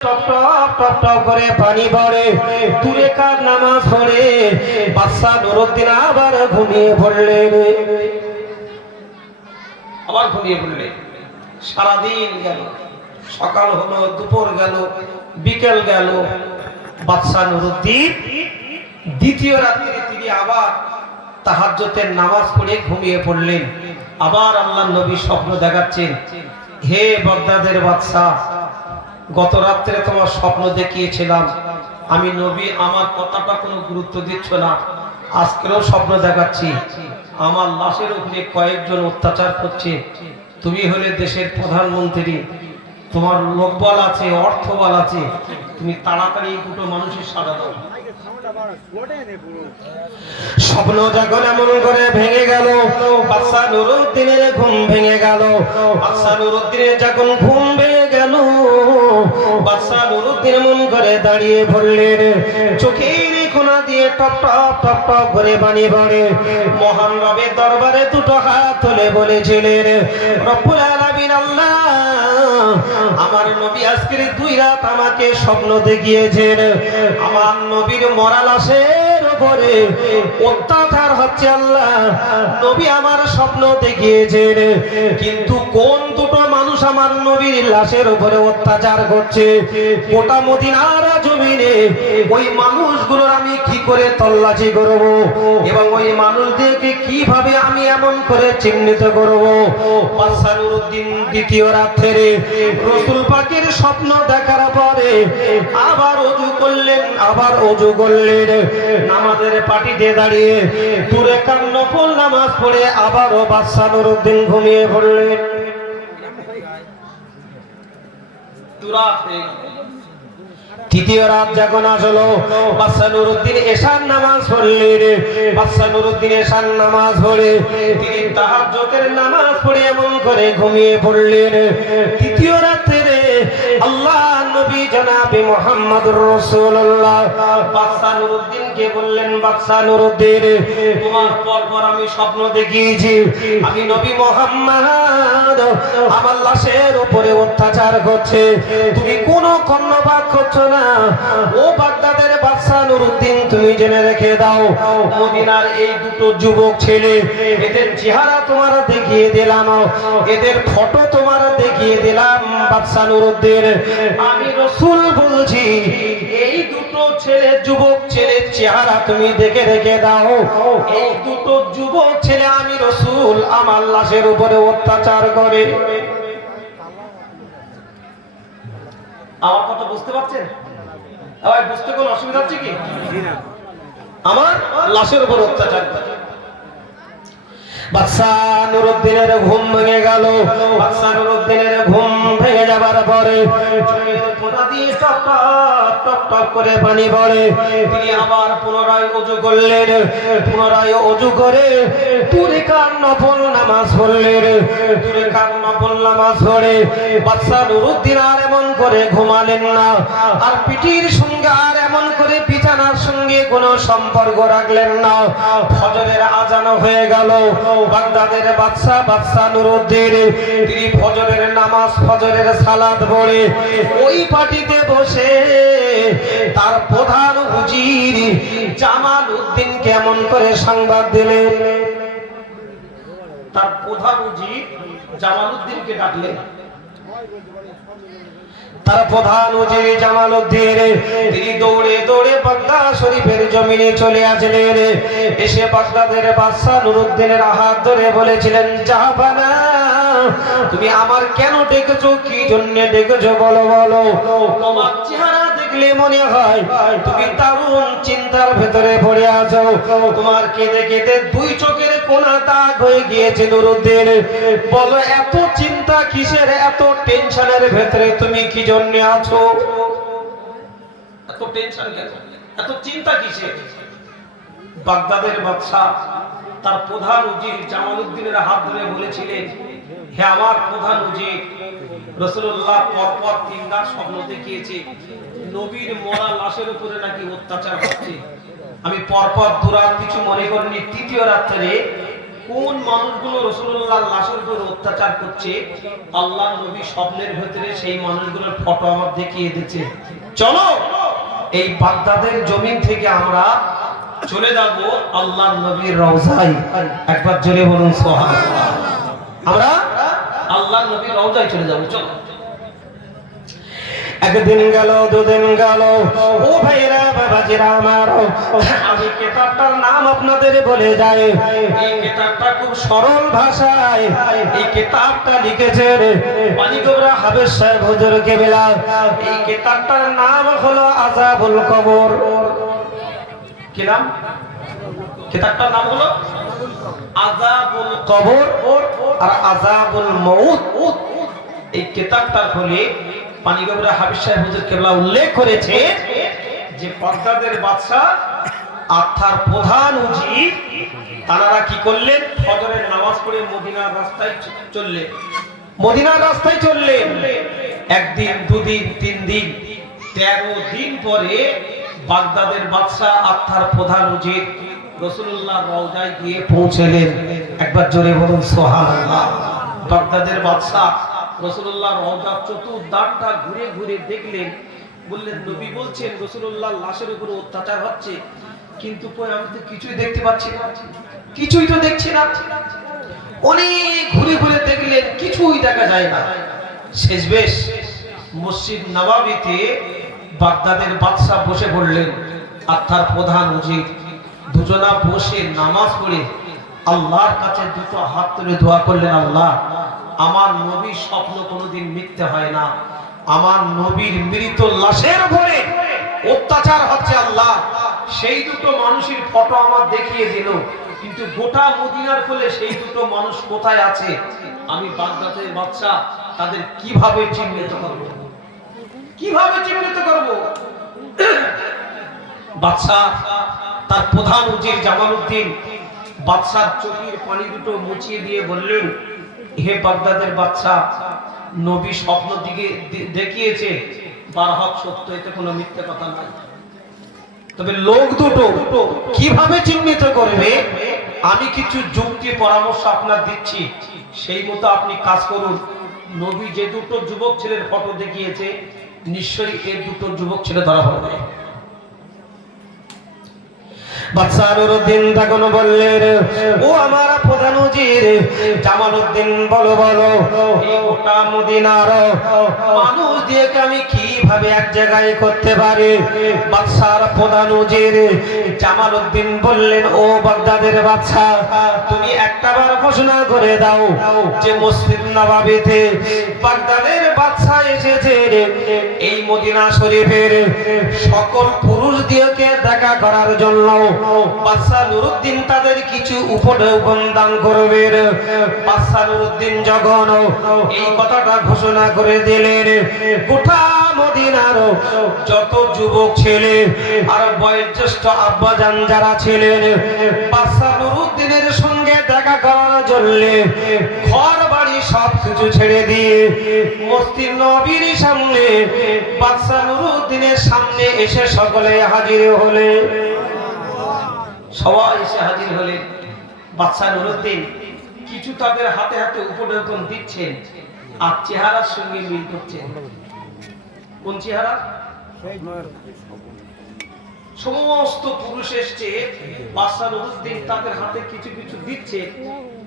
Top top top top করে পানি পড়ে, দূরে কার নামাজ পড়ে বাদশা নুরউদ্দিন আবার ঘুমিয়ে পড়লেন। সারাদিন গেল, সকাল হলো, দুপুর গেল, বিকেল গেল, বাদশা নুরউদ্দিন দ্বিতীয় রাত্রে তিনি আবার তাহাজ্জুদের নামাজ পড়ে ঘুমিয়ে পড়লেন। আবার আল্লাহর নবী স্বপ্ন দেখাচ্ছেন, হে বাগদাদের বাদশা, গত রাত্রে তোমার স্বপ্ন দেখিয়েছিলাম, আমি নবী, আমার কথাটা কোনো গুরুত্ব দিচ্ছ না, আজকেও স্বপ্ন দেখাচ্ছি, আমার লাশের উপরে কয়েকজন অত্যাচার করছে, তুমি হলে দেশের প্রধানমন্ত্রী, তোমার লোকবল আছে, অর্থবল আছে, তুমি তাড়াতাড়ি দুটো মানুষের সাজা দাও। স্বপ্ন যখন এমন করে ভেঙে গেল, বাদশা নুরউদ্দিনের ঘুম ভেঙে গেল। বাদশা নুরউদ্দিনের যখন ঘুম ভেঙে গেল, বাদশা নুরউদ্দিন এমন করে দাঁড়িয়ে পড়লেন, চোখের কোনা দিয়ে টপ টপ টপ টপ করে পানি পড়ে। মহান রবের দরবারে দুটো হাত তুলে বলেছিলেন, রব্বুল আলামিন, আল্লাহ, আমার নবী আজকের 2 রাত আমাকে স্বপ্ন দেখিয়েছেন, আমার নবীর মরা লাশের উপরে অত্যাচার হচ্ছে, আল্লাহ, নবী আমার স্বপ্ন দেখিয়েছেন, কিন্তু কোন দুটো মানুষ আমার নবীর লাশের উপরে অত্যাচার করছে গোটা মদিনার জমিনে, ওই মানুষগুলোর আমি কি করে তল্লাশি করব এবং ওই মানুষদেরকে কিভাবে আমি এমন করে চিহ্নিত করব। বাদশা নুরউদ্দিন দ্বিতীয় রাত্রে রাসূল পাকের স্বপ্ন দেখার পরে আবার ওযু করলেন, নামাজের পাটিতে দাঁড়িয়ে দূরে কার নফল নামাজ পড়ে আবারও বাদশা নুরউদ্দিন ঘুমিয়ে পড়লেন। তৃতীয় রাত যখন আসলো, বাদশা নুরউদ্দিন এশার নামাজ পড়লেন। বাদশা নুরউদ্দিন এশার নামাজ পড়ে তিনি তাহাজ্জুদের নামাজ পড়ে এমন করে ঘুমিয়ে পড়লেন। তৃতীয় রাতে আল্লাহ নবী জনাবে মুহাম্মদুর রাসূলুল্লাহ বাদশা নুরউদ্দিনকে বললেন, বাদশা নুরউদ্দিন, তোমার পরপর আমি স্বপ্ন দেখিয়েছি, আমি নবী মুহাম্মদ আমার লাশের উপরে অত্যাচার করছে, তুমি কোনো কর্ণপাত করছো না। ও বাগদাদের বাদশা নুরউদ্দিন, তুমি জেনে রেখে দাও, মদিনার এই দুটো যুবক ছেলে, এদের চেহারা তোমার দেখিয়ে দিলাম, এদের ফটো তোমার দেখিয়ে দিলাম। বাদশা নুরউদ্দিন, আমি রাসূল বলছি, এই দুটো ছেলে, যুবক ছেলের চেহারা তুমি দেখে রেখে দাও, এই দুটো যুবক ছেলে আমি রাসূল আমার লাশের উপরে অত্যাচার করে। আমার কথা বুঝতে পারছেন? আবার বুঝতে কোনো অসুবিধা হচ্ছে কি? আমার লাশের উপর অত্যাচার করে। বাদশা নুরউদ্দিনের ঘুম ভেঙে গেল। বাদশা নুরউদ্দিনের ঘুম ভেঙে যাবার পরে চোখের কোনা দিয়ে টপ টপ টপ টপ করে পানি পড়ে। তিনি আবার পুনরায় ওযু করলেন। পুনরায় ওযু করে 2 রাকাত নফল নামাজ পড়লেন। 2 রাকাত নফল নামাজ পড়ে বাদশা নুরউদ্দিন আর এমন করে ঘুমালেন না, আর পিঠির সঙ্গে আর এমন করে বিছানার সঙ্গে কোনো সম্পর্ক রাখলেন না। ফজরের আজান হয়ে গেল। বাগদাদের বাদশা নুরউদ্দিন তিনি ফজরের নামাজ, ফজরের সালাত পড়ে ওই পাটিতে বসে তার প্রধান উজির জামালউদ্দিন কেমন করে সংবাদ দিলেন। তার প্রধান উজির জামালউদ্দিনকে ডাকলেন। তার প্রধান উজির জামালউদ্দিন তিনি দৌড়ে দৌড়ে বাগদাদ শরীফের জমিনে চলে আসলেন। এসে বাগদাদের বাদশা নুরউদ্দিনের হাত ধরে বলেছিলেন, জাহাপানা, তুমি আমার কেন ডেকেছো, কি জন্য ডেকেছো বলো বলো। তোমার চেহারা দেখলে মনে হয় তুমি দারুণ চিন্তার ভেতরে পড়ে আছো, তোমার কেঁদে কেঁদে 2 চোখের কোনা দাগ হয়ে গিয়েছে। নুরউদ্দিন, বলো এত চিন্তা কিসের, এত টেনশনের ভেতরে তুমি কি জন্য আছো, এত টেনশন কেন, এত চিন্তা কিসের? বাগদাদের বাদশা তার প্রধান উজির জামালউদ্দিনের হাত ধরে বলেছিলেন, হে আমার প্রধান উজির, রাসূলুল্লাহ পরপর 3 রাত স্বপ্ন দেখিয়েছে, নবীর মরা লাশের উপরে নাকি অত্যাচার হচ্ছে। আমি পরপর 2 রাত কিছু মনে করিনি, তৃতীয় রাত্রে কোন মানুষগুলো রাসূলুল্লাহর লাশের উপর অত্যাচার করছে, আল্লাহর নবী স্বপ্নের ভিতরে সেই মানুষগুলোর ফটো আমার দেখিয়ে দিয়েছে। চলো এই বাগদাদের জমিন থেকে আমরা চলে যাব আল্লাহর নবীর রওজায়। একবার জোরে বলুন সুবহানাল্লাহ। আমরা আল্লাহর নবীর রওজায় চলে যাব। চলো। একদিন গেল, দুদিন গেল, ও ভাইরা বাবাজিরা আমার, আমি কিতাবটার নাম আপনাদের বলে যাই। এই কিতাবটা খুব সরল ভাষায় এই কিতাবটা লিখেছেন পানিগোবরা হাফেজ সাহেব হুজুর কেবলা। এই কিতাবটার নাম হলো আযাবুল কবর। কি নাম? কিতাবটার নাম হলো আযাবুল কবর আর আযাবুল মউত। এই কিতাবটার ফলে পানিগোবরা হাফেজ সাহেব হুজুর কেবলা উল্লেখ করেছে যে বাগদাদের বাদশা আত্মার প্রধান উজির তারা কি করলেন, ফজরের নামাজ পড়ে মদিনার রাস্তায় চললেন। মদিনার রাস্তায় চললেন। একদিন, দুদিন, 3 দিন, 13 দিন পরে বাগদাদের বাদশা আত্মার প্রধান উজির রাসূলুল্লাহর রওজায় গিয়ে পৌঁছলেন। একবার জোরে বলুন সুবহানাল্লাহ। বাগদাদের বাদশা রাসূলুল্লাহর রওজার চতুর্দিকটা ঘুরে ঘুরে দেখলেন। বললেন, নবী বলছেন রাসূলুল্লাহর লাশের উপর অত্যাচার হচ্ছে, কিন্তু কই আমি তো কিছুই দেখতে পাচ্ছি না, কিছুই তো দেখছি না। অনেক ঘুরে ঘুরে দেখলেন, কিছুই দেখা যায় না। শেষবেশ মসজিদ নববীতে বাগদাদের বাদশা বসে পড়লেন, আত্মার প্রধান উজির। দুজনা বসে নামাজ পড়ে আল্লাহর কাছে দুটো হাত তুলে দোয়া করলেন, আল্লাহ আমার নবীর স্বপ্ন কোনোদিন মিথ্যে হয় না। আমার নবীর মৃত লাশের উপরে অত্যাচার হচ্ছে, আল্লাহ সেই দুটো মানুষের ফটো আমার দেখিয়ে দিল, কিন্তু গোটা মদিনার কোলে সেই দুটো মানুষ কোথায় আছে? আমি বাগদাদের বাদশা তাদের কিভাবে চিহ্নিত করব? কিভাবে চিহ্নিত করব? বাদশা তার প্রধান উজির জামালউদ্দিন বাদশার চোখের পানি দুটো মুছিয়ে দিয়ে বললেন, হে বাগদাদের বাদশা, নবী স্বপ্ন দিকে দেখিয়েছে, বারহাক সত্য, এতে কোনো মিথ্যে কথা নাই। তবে লোক দুটো কিভাবে চিহ্নিত করবে, আমি কিছু যুক্তি পরামর্শ আপনার দিচ্ছি, সেই মতো আপনি কাজ করুন। নবী যে দুটো যুবক ছেলের ফটো দেখিয়েছে, নিশ্চয়ই এই দুটো যুবক ছেলে ধরা পড়বে। বাদশা নুরউদ্দিন তখন বললেন, ও আমার প্রধান উজির জামালউদ্দিন, বলো বলো এই গোটা মদিনার মানুষ দিয়ে আমি কিভাবে এক জায়গায় করতে পারি? বাদশার প্রধান উজির জামালউদ্দিন বললেন, ও বাগদাদের বাদশা, তুমি একটাবার ঘোষণা করে দাও যে মসজিদ নববীতে বাগদাদের বাদশা এসেছে এই মদিনা শরীফের সকল পুরুষ দিয়েকে দেখা করার জন্য। বাদশা নুরউদ্দিন তাদের কিছু উপঢৌকন দান করবেন। বাদশা নুরউদ্দিন যখন এই কথাটা ঘোষণা করে দিলেন, গোটা মদিনার যত যুবক ছেলে আর বয়োজ্যেষ্ঠ আব্বাজান যারা ছিলেন, বাদশা নুরউদ্দিনের সঙ্গে দেখা করার জন্য ঘর বাড়ি সব কিছু ছেড়ে দিয়ে মসজিদ নববীর সামনে বাদশা নুরউদ্দিনের সামনে এসে সকলে হাজির হলে। সবাই এসে হাজির হলেন। বাদশা নুরউদ্দিন কিছু তাদের হাতে হাতে উপঢৌকন দিচ্ছেন আর চেহারার সঙ্গে মিল করছেন। কোন চেহারা? সমস্ত পুরুষ এসছে, বাদশা নুরউদ্দিন তাদের হাতে কিছু কিছু দিচ্ছে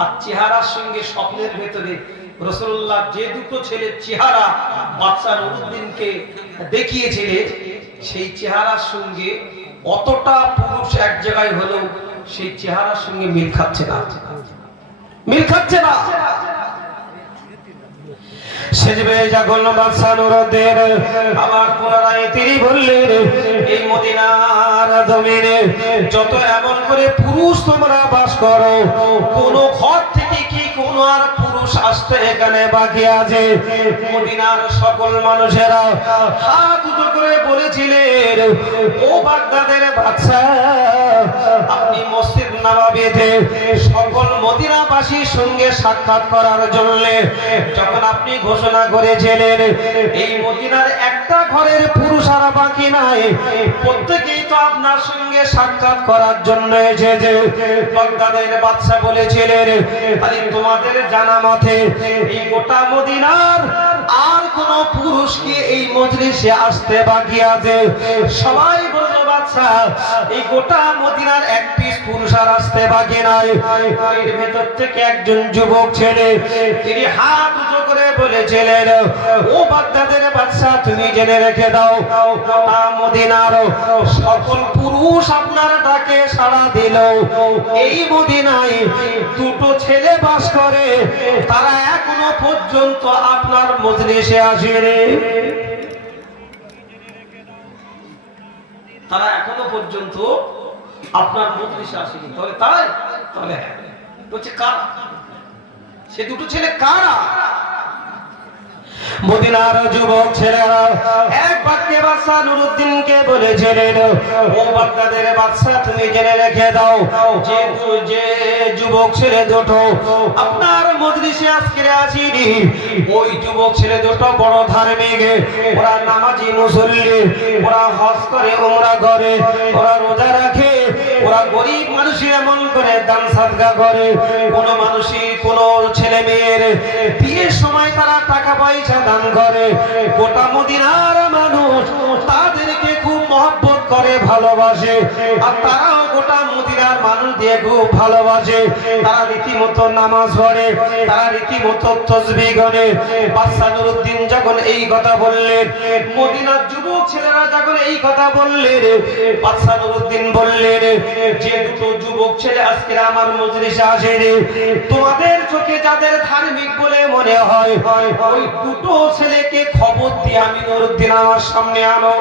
আর চেহারার সঙ্গে স্বপ্নের ভেতরে রাসূলুল্লাহ যে দুটো ছেলের চেহারা বাদশা নুরউদ্দিনকে দেখিয়েছিলেন, সেই চেহারার সঙ্গে অতটা পুরুষ এক জায়গায় হলো সেই চেহারার সঙ্গে মিল খাচ্ছে না, মিল খাচ্ছে না। সেজবে যখন বাদশা নুরউদ্দিন আবার পুনরায় তিনি বললেন, এই মদিনার জমিনে যত এমন করে পুরুষ তোমরা বাস করো, কোন ঘর থেকে কি কোন আর পুরুষ আসতে এখানে বাকি আছে? মদিনার সকল মানুষেরা হাত উঁচু করে বলেছিলেন, ও বাগদাদের বাদশা, আপনি মসজিদ নববীতে সকল মদিনাবাসীর সঙ্গে সাক্ষাৎ করার জন্য যখন আপনি ঘোষণা করেছিলেন, এই মদিনার একটা ঘরের পুরুষ আর বাকি নাই, প্রত্যেকেই তো আপনার সঙ্গে সাক্ষাৎ করার জন্য এসেছে। বাগদাদের বাদশা বলেছিলেন, খালি তোমাদের জানা মতে এই গোটা মদিনার আর কোন পুরুষ কি এই মজলিসে আসতে বাকি আছে? সবাই বলল, বাদশা, এই গোটা মদিনার এক পিস পুরুষ আর আসতে বাকি নাই। এর ভেতর থেকে একজন যুবক ছেলে, তিনি হাত উঁচু করে বলেছিলেন, ও বাগদাদের বাদশা, তুমি জেনে রেখে দাও, গোটা মদিনার সকল পুরুষ আপনার ডাকে সাড়া দিল, এই মদিনায় দুটো ছেলে বাস করে, তারা এখনো পর্যন্ত আপনার মজলিসে আসেনি। তারা এখনো পর্যন্ত আপনার মজলিসে আসেনি। তাহলে তাই, তাহলে বলছে কারা? সে দুটো ছেলে কারা? মদিনার যুবক ছেলেরা এক বাক্যে বাদশা নুরউদ্দিনকে বলেছিলেন, ও বাগদাদের বাদশা, তুমি জেনে রেখে দাও, যে যুবক ছেলে দুটো আপনার মজলিসে আজকে আসেনি, ওই যুবক ছেলে দুটো বড় ধার্মিক, ওরা নামাজি মুসল্লি, ওরা হজ করে, উমরা করে, ওরা রোজা রাখে, ওরা গরিব মানুষের এমন করে দান সাদকা করে। কোন মানুষই কোন ছেলে মেয়ের বিয়ের সময় তারা টাকা পয়সা দান করে। গোটা মদিনার মানুষ তাদেরকে খুব মহব্বত করে, ভালোবাসে, আর তারাও গোটা মদিনার মানুষ দিয়ে খুব ভালোবাসে। তারা রীতিমতো নামাজ পড়ে, তারা রীতিমতো তাসবিহ করে। বাদশা নুরউদ্দিন যখন এই কথা বললেন, মদিনার যুবক ছেলেরা যখন এই কথা বললেন, বাদশা নুরউদ্দিন বললেন, যে দুটো যুবক ছেলে আজকে আমার মজলিসে আসেনি, তোমাদের চোখে যাদের ধার্মিক বলে মনে হয়, ওই দুটো ছেলেকে খবর দিয়ে আমি নুরউদ্দিন আমার সামনে আনো।